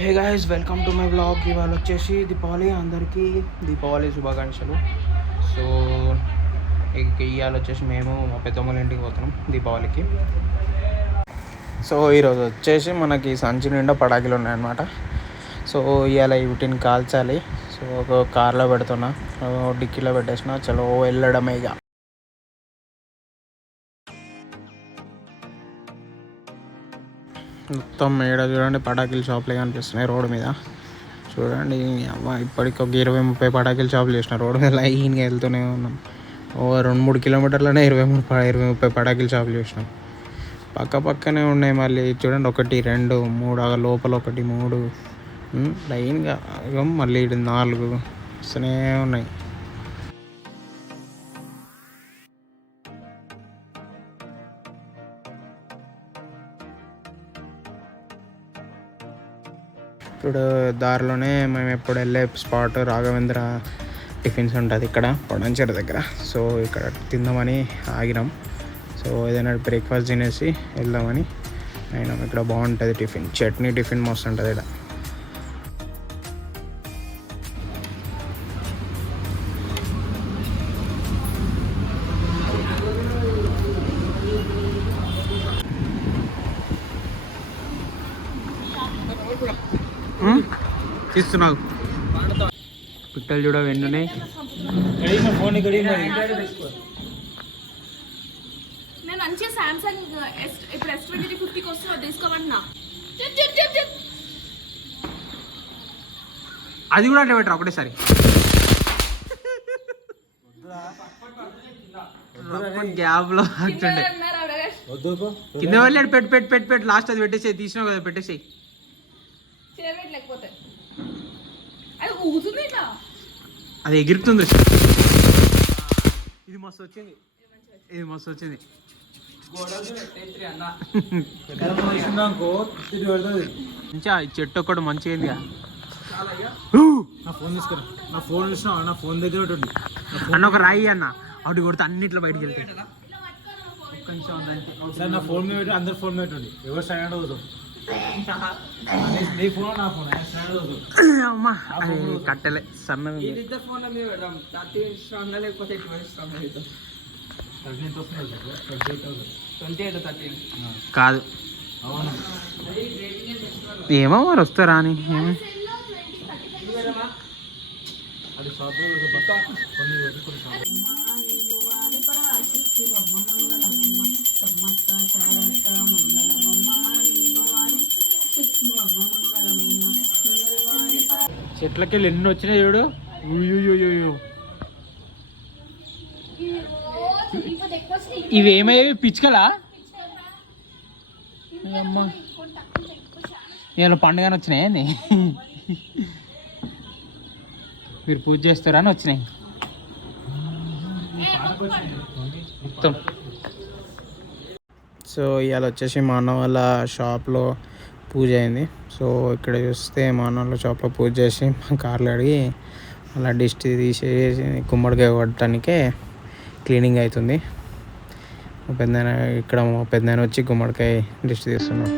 Hey guys, welcome to my blog. ఇవాళ వచ్చేసి దీపావళి, అందరికీ దీపావళి శుభాకాంక్షలు. సో ఇవాళ వచ్చేసి మేము మా పెద్దమ్మల ఇంటికి పోతున్నాం దీపావళికి. సో ఈరోజు వచ్చేసి మనకి సంచి నిండా పటాకులు ఉన్నాయన్నమాట. సో ఇవాళ వీటిని కాల్చాలి. సో ఒక కార్లో పెడుతున్నా, డిక్కీలో పెట్టేసిన, చలో వెళ్ళడమే ఇక. మొత్తం ఏడ చూడండి పటాకుల షాపులే కనిపిస్తున్నాయి రోడ్డు మీద. చూడండి ఇప్పటికి ఒక 20-30 పటాకుల షాపులు చేసిన రోడ్డు మీద లైన్గా వెళ్తూనే ఉన్నాం. ఓ 2-3 కిలోమీటర్లనే 20-30 పటాకుల షాపులు చేసినాం. పక్కనే ఉన్నాయి. మళ్ళీ చూడండి 1, 2, 3 లోపల 1, 3 లైన్గా మళ్ళీ 4 వస్తూనే ఉన్నాయి. ఇప్పుడు దారిలోనే మేము ఎప్పుడు వెళ్ళే స్పాట్ రాఘవేంద్ర టిఫిన్స్ ఉంటుంది ఇక్కడ పొడంచేరు దగ్గర. సో ఇక్కడ తిందామని ఆగినాం. సో ఏదైనా బ్రేక్ఫాస్ట్ తినేసి వెళ్దామని అయినాం. ఇక్కడ బాగుంటుంది టిఫిన్, చట్నీ టిఫిన్ మస్తు ఉంటుంది ఇక్కడ. తీస్తున్నావు పిట్టలు చూడ వెన్నున్నాయి. నేను మంచిగా సామ్సంగ్ ఇప్పుడు S23 వస్తుంది తీసుకోమన్నా. అది కూడా అట్లా పెట్టరు ఒకటేసారి. గ్యాప్ లో కింద వెళ్ళాడు. పెట్టు లాస్ట్ అది పెట్టేసేయి. తీసినావు కదా, పెట్టేసేయి. అది ఎగురుతుంది. ఇది మస్తు వచ్చింది. మంచిగా చెట్టు ఒకటి మంచిగా అయింది. నా ఫోన్ తీసుకురా. నా ఫోన్ చూసినా, నా ఫోన్ దగ్గర ఉంటుంది అన్న. ఒక రాయి అన్న అటు కొడితే అన్నిట్లో బయటకు వెళ్తాయి. సార్ నా ఫోన్ మీద అందరు ఫోన్ మీద ఉంటుంది. ఎవరు స్టాండ్ అవుతాం. నీ ఫోన్ నా ఫోన్ అమ్మా కట్టెలే సన్నగా కాదు. ఏమో మరి వస్తారా అని. అది చెట్లకి ఎన్ని వచ్చినాయి చూడు. ఇవి ఏమయ్యేవి? పిచ్చుకలా? అమ్మా ఇవాళ పండుగని వచ్చినాయి. మీరు పూజ చేస్తారా అని వచ్చినాయి మొత్తం. సో ఇవాళ వచ్చేసి మా అన్న వాళ్ళ షాప్లో పూజ అయింది. సో ఇక్కడ చూస్తే మా అన్న వాళ్ళ షాప్లో పూజ చేసి మా కార్లు అడిగి అలా డిస్ట్ తీసేసి గుమ్మడికాయ కొట్టడానికే క్లీనింగ్ అవుతుంది. ఇక్కడ మా పెద్దనాయన వచ్చి గుమ్మడికాయ డిస్ట్ తీస్తున్నాడు.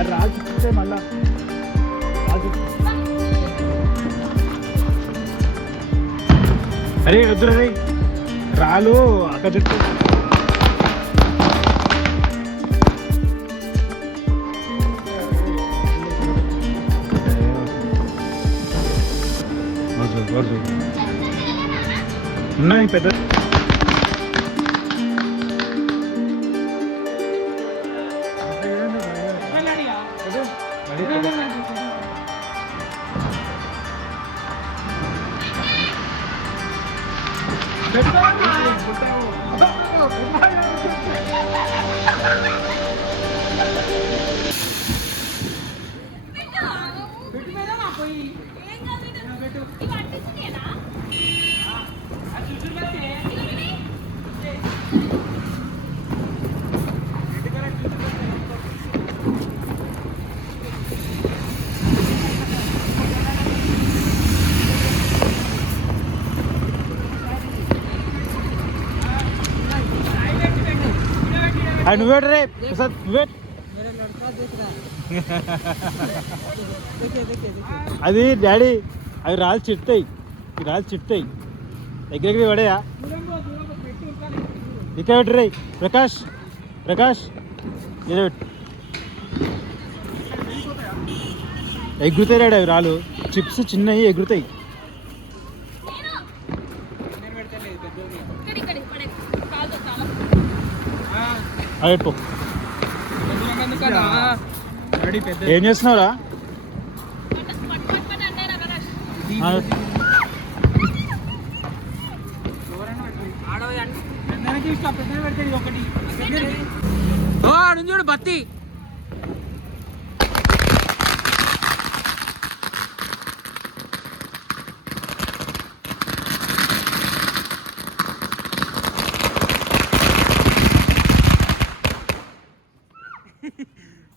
అది రాజు మళ్ళా అరే వద్దురా రే రాలు అక్క చెట్టు ఉన్నాయి పెద్ద నువ్వు వెయిట్ రే ప్రసాద్ నువ్వు వెయిట్ అది డాడీ అవి రాళ్ళు చిట్టాయి దగ్గరికి పడేయా ఇక్కడ పెట్టు రే ప్రకాష్ ఇలా పెట్టు ఎగురుతాయి డాడీ అవి రాళ్ళు చిప్స్ చిన్నవి ఎగురుతాయి అవి పెట్టుకో ఏం చేస్తున్నావురా చూడు బత్తి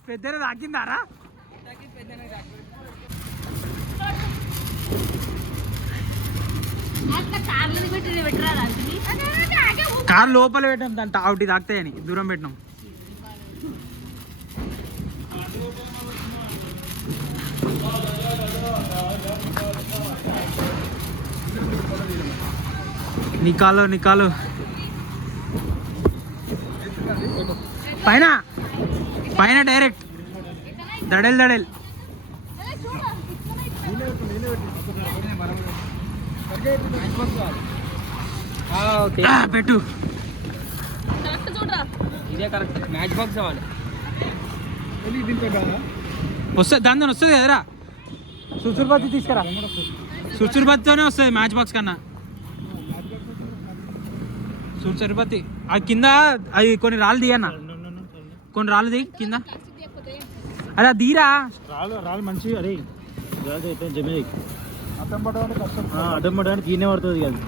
పెద్దనే తాకిందారా కారు లోపల పెట్టాం దాని ఒకటి తాకుతాయని దూరం పెట్టినాం నికాలు పైన డైరెక్ట్ దడెల్ పెట్టు ఇదే కరెక్ట్ మ్యాచ్ బాక్స్ కావాలి వస్తుంది దాని వస్తుంది కదరా సుర్సుర్బత్తి తీసుకురా సుర్సుర్బత్తితోనే వస్తుంది మ్యాచ్ బాక్స్ కన్నా సుర్సుర్బత్తి అది కింద అవి కొన్ని రాళ్ళు తీయన్నా కొన్ని రాళ్ళు తీ కింద అదే దీరా రాళ్ళు మంచి అరే జమే అడ్డం పడడానికి ఈయనే పడుతుంది కదా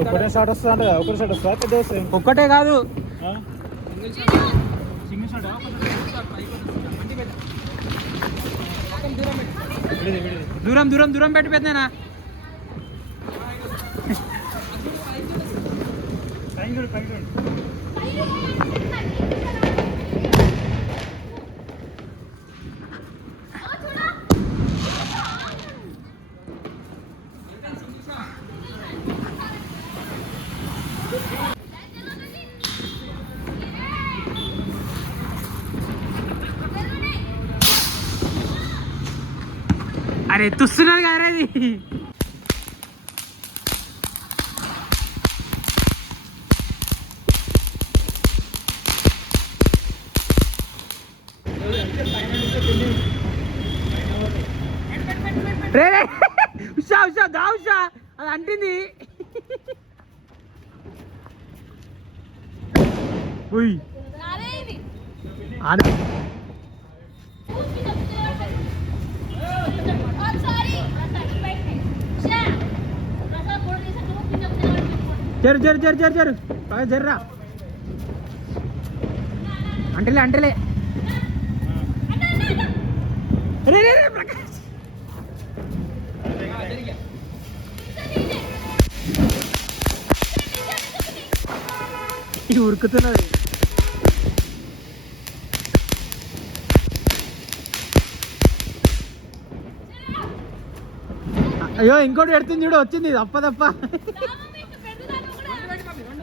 ఒకటే షాట్ వస్తా అంటే ఒకటే షాట్ వస్తా పెద్ద వస్తాయి ఒక్కటే కాదు దూరం పెట్టి పెద్దనా అరే తుస్తున్నది కదరా ఇది ఉషా దా ఉషా అది అంటింది జరు బాగా జర్రా అంటలే ప్రకాష్ ఇది ఉరుకుతున్నది అయ్యో ఇంకోటి పెడుతుంది చూడు వచ్చింది తప్ప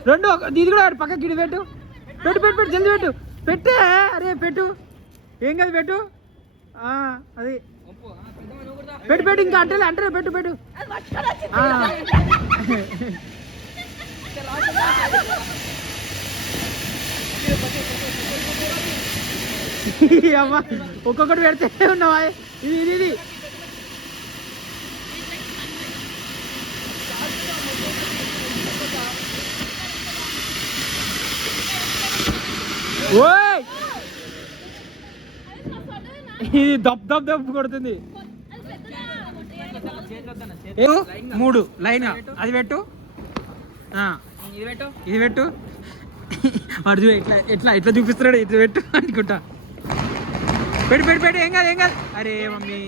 రెండు ఇది కూడా పక్కకి ఇటు పెట్టు జల్దీ పెట్టే అరే పెట్టు ఏం కాదు పెట్టు అది పెట్టు ఇంకా అంటే పెట్టు అమ్మా ఒక్కొక్కటి పెడితే ఉన్నావా ఇది ఓయ్ ఇది దప్ కొడుతుంది. 3 లైన్ అది పెట్టు ఇది పెట్టు వాడు ఎట్లా చూపిస్తున్నాడు. ఇట్లా పెట్టు అనుకుంటా. పెట్టు ఏం కాదు. అరే మమ్మీ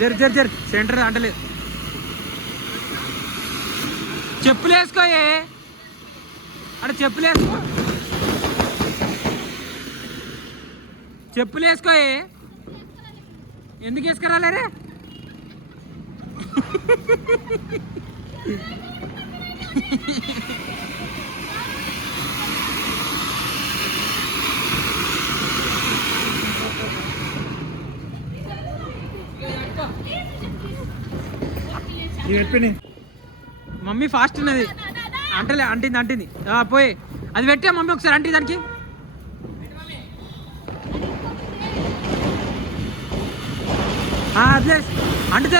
జర్ సెంటర్ అంటలేదు. చెప్పులు వేసుకోయే అంటే చెప్పులు వేసుకోయే. ఎందుకు వేసుకురాలేరే? మమ్మీ ఫాస్ట్ ఉన్నది అంటింది పోయి అది పెట్టే మమ్మీ ఒకసారి అంటి దానికి. వదిలేసి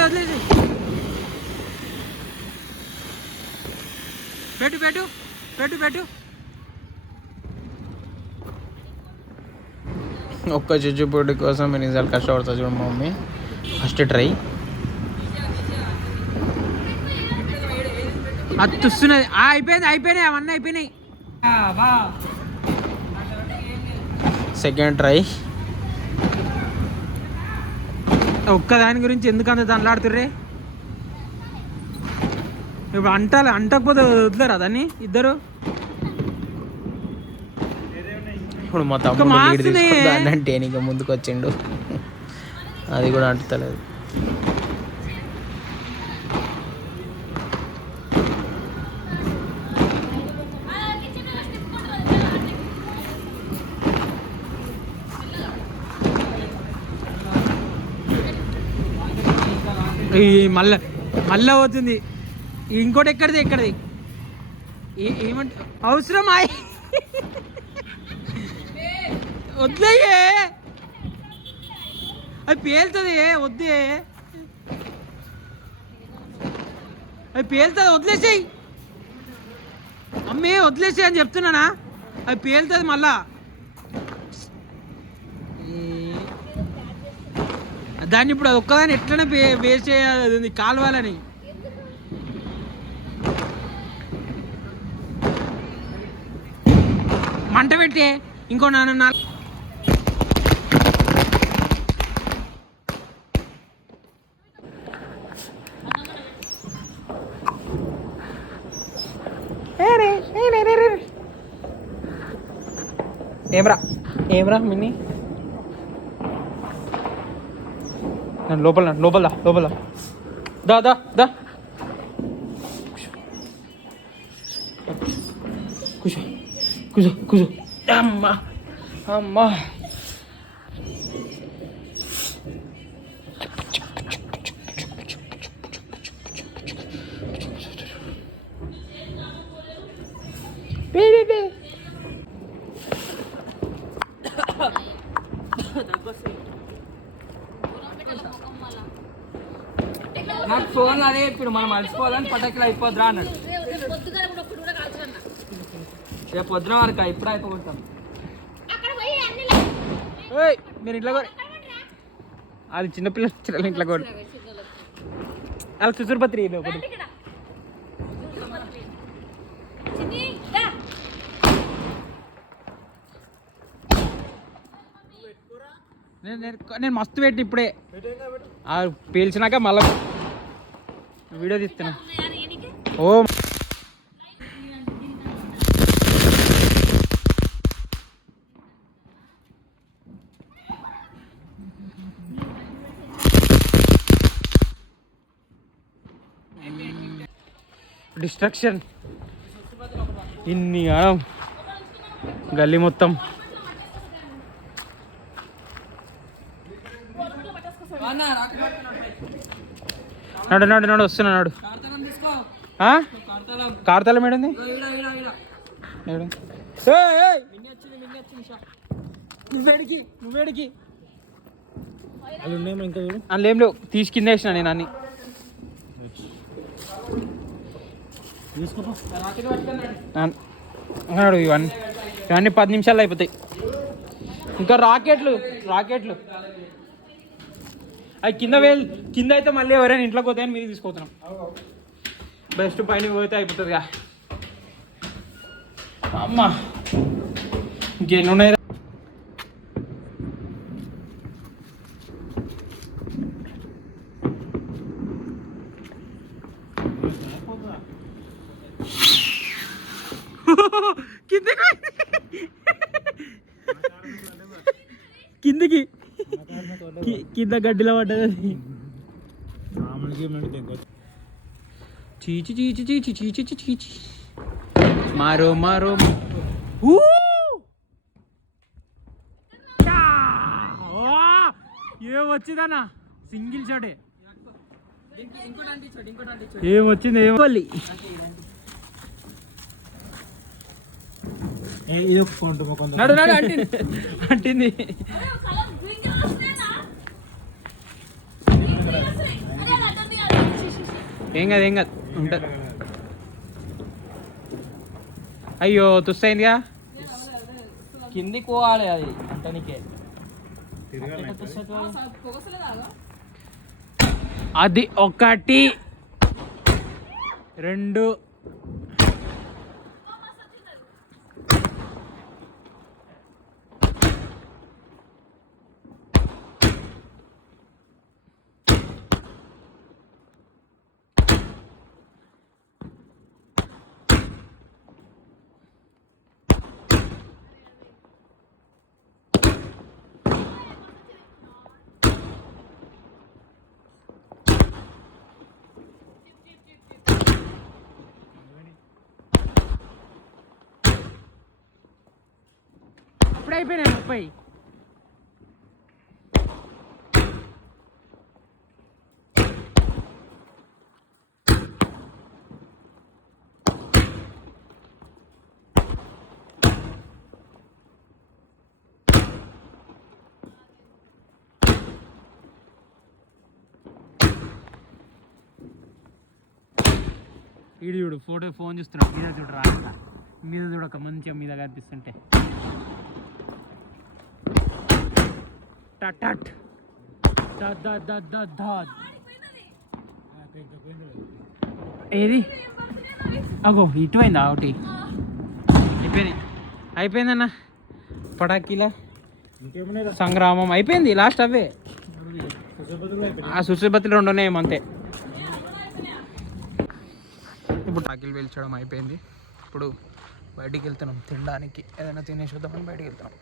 వదిలేసి పెట్టు ఒక్క చిచ్చుపొడి కోసం ఎన్నిసార్లు కష్టపడతా చూడు మమ్మీ. ఫస్ట్ ట్రై అది తుస్తున్నది. అయిపోయినాయి అవన్నీ అయిపోయినాయి. Second try. ఒక్కదాని గురించి ఎందుకు అంత దండలాడుతుర్రే? ఇప్పుడు అంటకపోతే వదిలేరా దాన్ని ఇద్దరు? ఇప్పుడు మా తమ్ముడు అంటే నీకు ముందుకు వచ్చిండు, అది కూడా అంటుతలేదు. మళ్ళా పోతుంది. ఇంకోటి ఎక్కడిది ఏమంటే అవసరమా? వద్దులే అది పేలుతుంది. వద్దే అది పేలుతుంది. వదిలేసేయి అమ్మే వదిలేసేయి అని చెప్తున్నానా? అది పేలుతుంది మళ్ళా. దాన్ని ఇప్పుడు అది ఒక్కదాన్ని ఎట్లనే వేస్ట్ చేయాలి కాలువాలని. మంట పెట్టే ఇంకో నాన్న ఏమ్రా మిన్ని లోపల దా కూర్చో. అమ్మా నాకు ఫోన్ అదే ఇప్పుడు మనం అలసిపోవాలని పటాకులు అయిపోద్రా అన్నాడు. రేపు పొద్దున వరకు ఇప్పుడు అయిపోతాం. మీరు ఇంట్లో అది చిన్నపిల్లలు ఇంట్లో కూడా అలా సుసురుపత్రి ఒకటి. నేను మస్తు పెట్టి ఇప్పుడే పీల్చినాక మళ్ళా వీడియో తీస్తున్నా. ఓ డిస్ట్రక్షన్ ఇన్ని గల్లీ మొత్తం అన్న రాకెట్ పట్టుకున్నాడు. నడు నడు నడు వస్తున్నా నడు. కార్తలం తీసుకో. ఆ? కార్తలం. కార్తలం ఏడుంది? ఈడ, ఈడ, ఈడ, ఈడ. ఏడు మిన్ని వచ్చింది షా. నువ్వేడికి అది ఉన్నాయేమో ఇంకా చూడు. అందులో ఏం లేవు, తీసి కింద వేసిన నేను అన్ని. తీసుకోపో. రాకెట్ పట్టుకున్నాడు. అన్నాడు ఇవన్నీ 10 నిమిషాల్లో అయిపోతాయి. ఇంకా రాకెట్లు అవి కింద అయితే మళ్ళీ ఎవరైనా ఇంట్లోకి పోతాయని మీరు తీసుకుపోతున్నాం. బెస్ట్ పైన పోతే అయిపోతుందిగా. అమ్మ ఇంకెన్ని ఉన్నాయి? కిందికి కింద గడ్డిలో పడ్డది. చీచి చీచి చీచి చీచి చీచి మారో మారో ఏం వచ్చిందన్నా సింగిల్ షాటే. ఇంకోటి అంటించాడు. ఏం వచ్చింది ఏం నడు నడు అంటింది. అంటింది. ఏం కాదు ఉంటుంది. అయ్యో తుస్తయిందిగా. కిందికి పోవాలి అది అంటే నీకే. అది 1 2 ఇప్పుడు అయిపోయినాయి 30. వీడు చూడు ఫోన్ చూస్తున్నాడు. మీద చూడరా, మీద చూడక మంచిగా మీద కనిపిస్తుంటే టట్ ఏది అగో ఇటువైందా ఒకటి. అయిపోయిందన్న పటాకీల సంగ్రామం అయిపోయింది. లాస్ట్ అవే ఆ సుశీబత్తులు 2 ఉన్నాయి అంతే. ఇప్పుడు టాకీలు పేల్చడం అయిపోయింది. ఇప్పుడు బయటికి వెళ్తున్నాం తినడానికి. ఏదైనా తినేసి వద్దామని బయటికి వెళ్తున్నాం.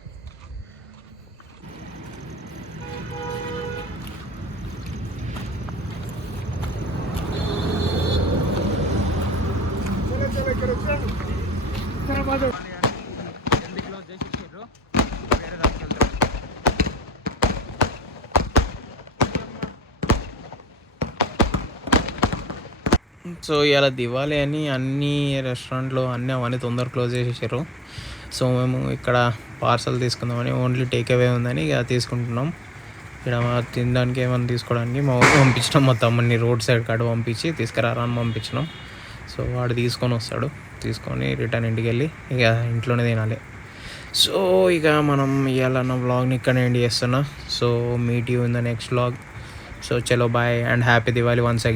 సో ఇలా దివాళీ అని అన్ని రెస్టారెంట్లో అవన్నీ తొందర క్లోజ్ చేసేసారు. సో మేము ఇక్కడ పార్సల్ తీసుకుందామని ఓన్లీ టేక్ అవే ఉందని ఇక తీసుకుంటున్నాం. ఇక్కడ తినడానికి ఏమైనా తీసుకోవడానికి మా ఊరు పంపించినాం. మా తమ్ముడిని రోడ్ సైడ్ కాడ పంపించి తీసుకురాని పంపించినాం. సో వాడు తీసుకొని వస్తాడు. తీసుకొని రిటర్న్ ఇంటికి వెళ్ళి ఇక ఇంట్లోనే తినాలి. సో ఇక మనం ఇవాళ నా వ్లాగ్ని ఇక్కడ ఎండ్ చేస్తున్నా. So meet you in the next vlog. So చలో bye and happy Diwali once again.